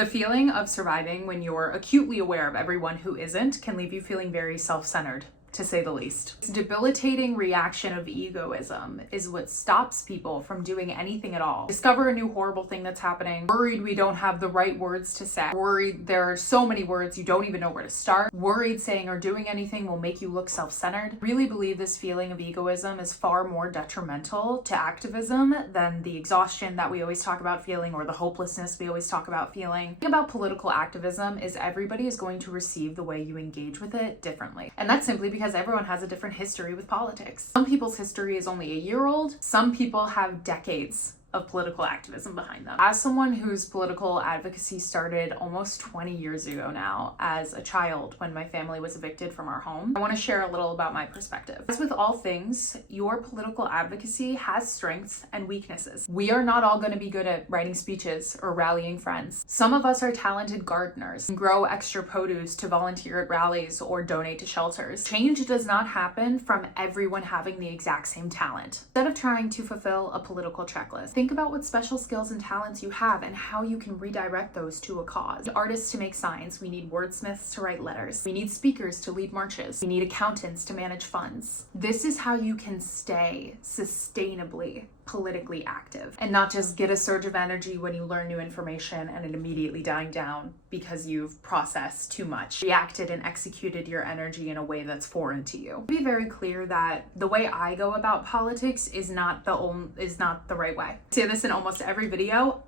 The feeling of surviving when you're acutely aware of everyone who isn't can leave you feeling very self-centered, to say the least. This debilitating reaction of egoism is what stops people from doing anything at all. Discover a new horrible thing that's happening, worried we don't have the right words to say, worried there are so many words you don't even know where to start, worried saying or doing anything will make you look self-centered. Really believe this feeling of egoism is far more detrimental to activism than the exhaustion that we always talk about feeling or the hopelessness we always talk about feeling. The thing about political activism is everybody is going to receive the way you engage with it differently. And that's simply because everyone has a different history with politics. Some people's history is only a year old. Some people have decades of political activism behind them. As someone whose political advocacy started almost 20 years ago now, as a child when my family was evicted from our home, I want to share a little about my perspective. As with all things, your political advocacy has strengths and weaknesses. We are not all going to be good at writing speeches or rallying friends. Some of us are talented gardeners and grow extra produce to volunteer at rallies or donate to shelters. Change does not happen from everyone having the exact same talent. Instead of trying to fulfill a political checklist, think about what special skills and talents you have and how you can redirect those to a cause. We need artists to make signs. We need wordsmiths to write letters. We need speakers to lead marches. We need accountants to manage funds. This is how you can stay sustainably politically active and not just get a surge of energy when you learn new information and it immediately dying down because you've processed too much, reacted and executed your energy in a way that's foreign to you. Be very clear that the way I go about politics is not the right way. I say this in almost every video.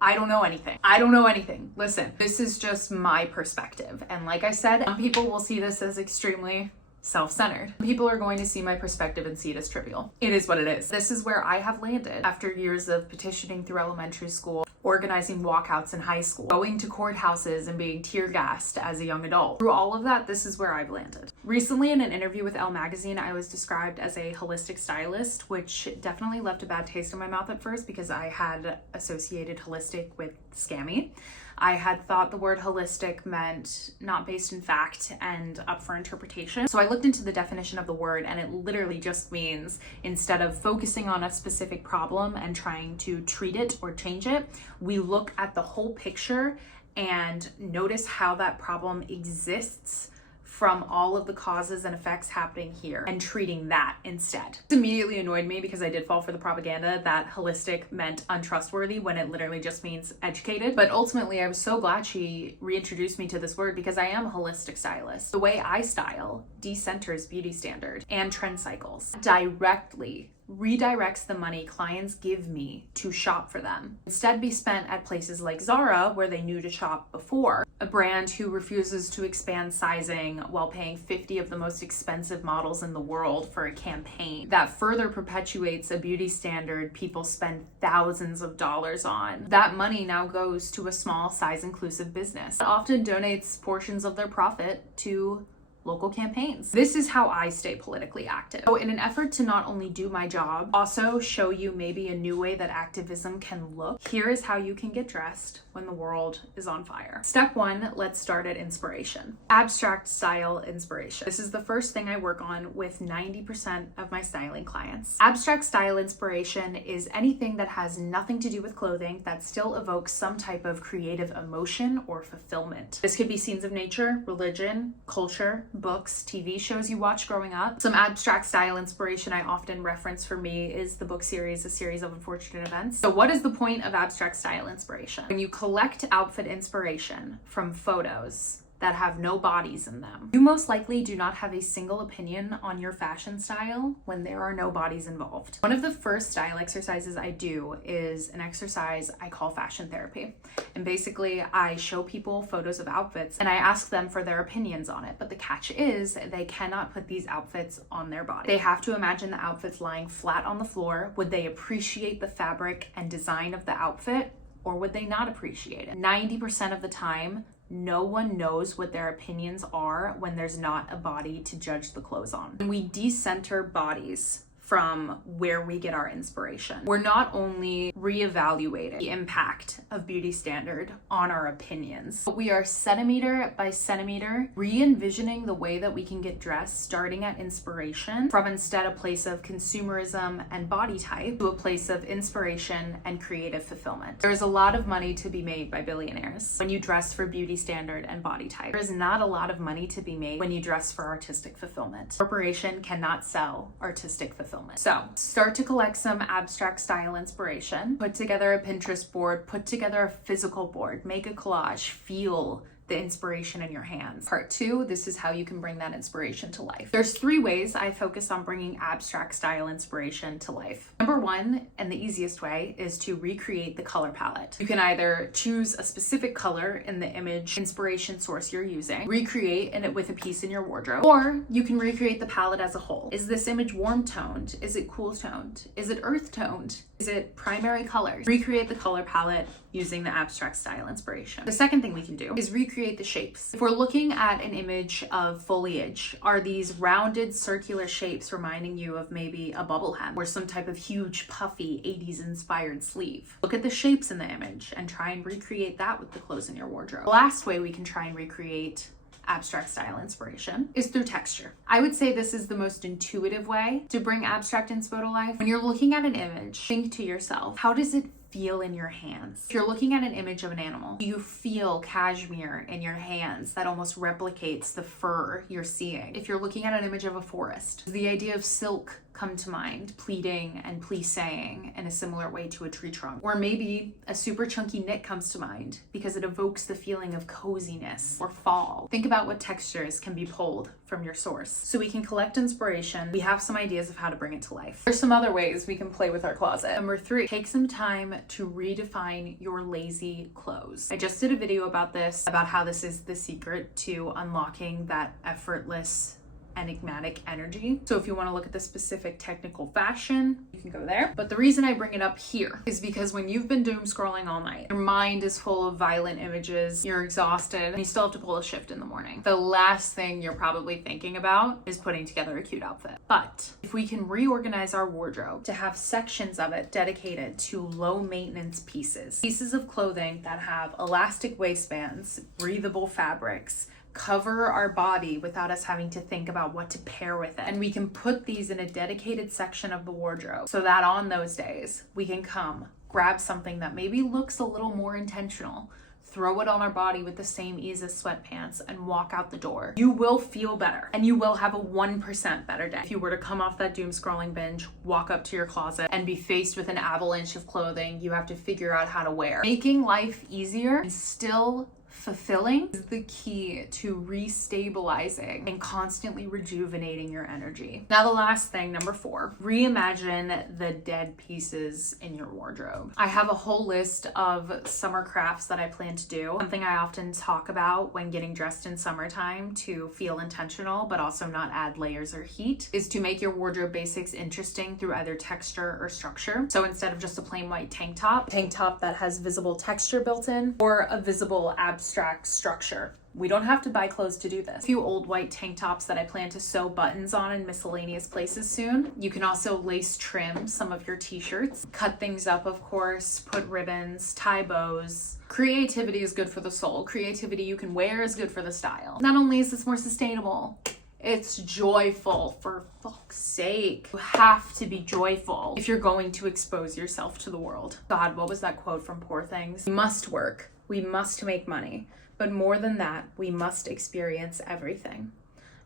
I don't know anything. I don't know anything. Listen, this is just my perspective. And like I said, some people will see this as extremely self-centered. People are going to see my perspective and see it as trivial. It is what it is. This is where I have landed after years of petitioning through elementary school, organizing walkouts in high school, going to courthouses and being tear gassed as a young adult. Through all of that, this is where I've landed. Recently in an interview with Elle magazine, I was described as a holistic stylist, which definitely left a bad taste in my mouth at first because I had associated holistic with scammy. I had thought the word holistic meant not based in fact and up for interpretation. So I looked into the definition of the word and it literally just means instead of focusing on a specific problem and trying to treat it or change it, we look at the whole picture and notice how that problem exists from all of the causes and effects happening here and treating that instead. It immediately annoyed me because I did fall for the propaganda that holistic meant untrustworthy when it literally just means educated. But ultimately, I was so glad she reintroduced me to this word because I am a holistic stylist. The way I style decenters beauty standard and trend cycles, directly redirects the money clients give me to shop for them. Instead be spent at places like Zara where they knew to shop before, a brand who refuses to expand sizing while paying 50 of the most expensive models in the world for a campaign that further perpetuates a beauty standard people spend thousands of dollars on. That money now goes to a small size inclusive business that often donates portions of their profit to local campaigns. This is how I stay politically active. So in an effort to not only do my job, also show you maybe a new way that activism can look, here is how you can get dressed when the world is on fire. Step one, let's start at inspiration. Abstract style inspiration. This is the first thing I work on with 90% of my styling clients. Abstract style inspiration is anything that has nothing to do with clothing that still evokes some type of creative emotion or fulfillment. This could be scenes of nature, religion, culture, books, TV shows you watched growing up. Some abstract style inspiration I often reference for me is the book series, A Series of Unfortunate Events. So what is the point of abstract style inspiration? When you collect outfit inspiration from photos that have no bodies in them, you most likely do not have a single opinion on your fashion style when there are no bodies involved. One of the first style exercises I do is an exercise I call fashion therapy. And basically I show people photos of outfits and I ask them for their opinions on it. But the catch is they cannot put these outfits on their body. They have to imagine the outfits lying flat on the floor. Would they appreciate the fabric and design of the outfit, or would they not appreciate it? 90% of the time, no one knows what their opinions are when there's not a body to judge the clothes on. When we decenter bodies from where we get our inspiration. We're not only reevaluating the impact of beauty standard on our opinions, but we are centimeter by centimeter re-envisioning the way that we can get dressed, starting at inspiration from instead a place of consumerism and body type to a place of inspiration and creative fulfillment. There's a lot of money to be made by billionaires when you dress for beauty standard and body type. There's not a lot of money to be made when you dress for artistic fulfillment. Corporation cannot sell artistic fulfillment. So start to collect some abstract style inspiration, put together a Pinterest board, put together a physical board, make a collage, feel the inspiration in your hands. Part 2, this is how you can bring that inspiration to life. There's 3 ways I focus on bringing abstract style inspiration to life. Number 1, and the easiest way, is to recreate the color palette. You can either choose a specific color in the image inspiration source you're using, recreate it with a piece in your wardrobe, or you can recreate the palette as a whole. Is this image warm toned? Is it cool toned? Is it earth toned? Is it primary colors? Recreate the color palette using the abstract style inspiration. The second thing we can do is recreate the shapes. If we're looking at an image of foliage, are these rounded circular shapes reminding you of maybe a bubble hem or some type of huge puffy 80s inspired sleeve? Look at the shapes in the image and try and recreate that with the clothes in your wardrobe. The last way we can try and recreate abstract style inspiration is through texture. I would say this is the most intuitive way to bring abstract inspo to life. When you're looking at an image, think to yourself, how does it feel in your hands? If you're looking at an image of an animal, do you feel cashmere in your hands that almost replicates the fur you're seeing? If you're looking at an image of a forest, does the idea of silk come to mind, pleating and plissing in a similar way to a tree trunk? Or maybe a super chunky knit comes to mind because it evokes the feeling of coziness or fall. Think about what textures can be pulled from your source. So we can collect inspiration. We have some ideas of how to bring it to life. There's some other ways we can play with our closet. Number 3, take some time to redefine your lazy clothes. I just did a video about this, about how this is the secret to unlocking that effortless enigmatic energy. So if you want to look at the specific technical fashion, you can go there. But the reason I bring it up here is because when you've been doom scrolling all night, your mind is full of violent images, you're exhausted, and you still have to pull a shift in the morning. The last thing you're probably thinking about is putting together a cute outfit. But if we can reorganize our wardrobe to have sections of it dedicated to low maintenance pieces of clothing that have elastic waistbands, breathable fabrics, cover our body without us having to think about what to pair with it. And we can put these in a dedicated section of the wardrobe so that on those days we can come, grab something that maybe looks a little more intentional, throw it on our body with the same ease as sweatpants, and walk out the door. You will feel better and you will have a 1% better day. If you were to come off that doom scrolling binge, walk up to your closet and be faced with an avalanche of clothing you have to figure out how to wear. Making life easier and still fulfilling is the key to restabilizing and constantly rejuvenating your energy. Now the last thing, number 4, reimagine the dead pieces in your wardrobe. I have a whole list of summer crafts that I plan to do. Something I often talk about when getting dressed in summertime to feel intentional but also not add layers or heat is to make your wardrobe basics interesting through either texture or structure. So instead of just a plain white tank top that has visible texture built in, or a visible abstract structure. We don't have to buy clothes to do this. A few old white tank tops that I plan to sew buttons on in miscellaneous places soon. You can also lace trim some of your t-shirts, cut things up, of course, put ribbons, tie bows. Creativity is good for the soul. Creativity you can wear is good for the style. Not only is this more sustainable, it's joyful, for fuck's sake. You have to be joyful if you're going to expose yourself to the world. God, what was that quote from Poor Things? We must work. We must make money, but more than that, we must experience everything.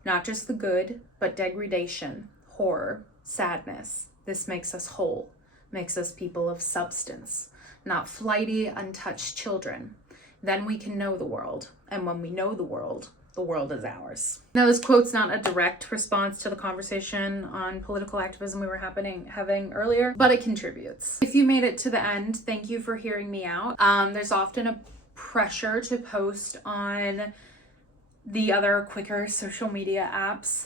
Not just the good, but degradation, horror, sadness. This makes us whole, makes us people of substance, not flighty, untouched children. Then we can know the world, and when we know the world is ours. Now, this quote's not a direct response to the conversation on political activism we were having earlier, but it contributes. If you made it to the end, thank you for hearing me out. There's often a pressure to post on the other quicker social media apps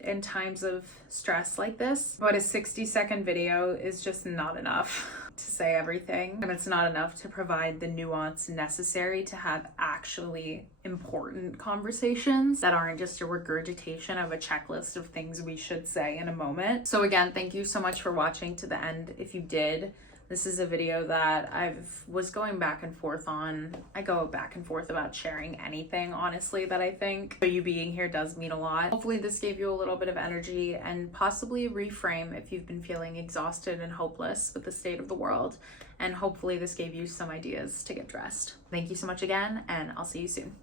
in times of stress like this, but a 60-second video is just not enough to say everything, and it's not enough to provide the nuance necessary to have actually important conversations that aren't just a regurgitation of a checklist of things we should say in a moment. So again, thank you so much for watching to the end. If you did, this is a video that was going back and forth on. I go back and forth about sharing anything, honestly, that I think. So you being here does mean a lot. Hopefully this gave you a little bit of energy and possibly reframe if you've been feeling exhausted and hopeless with the state of the world. And hopefully this gave you some ideas to get dressed. Thank you so much again, and I'll see you soon.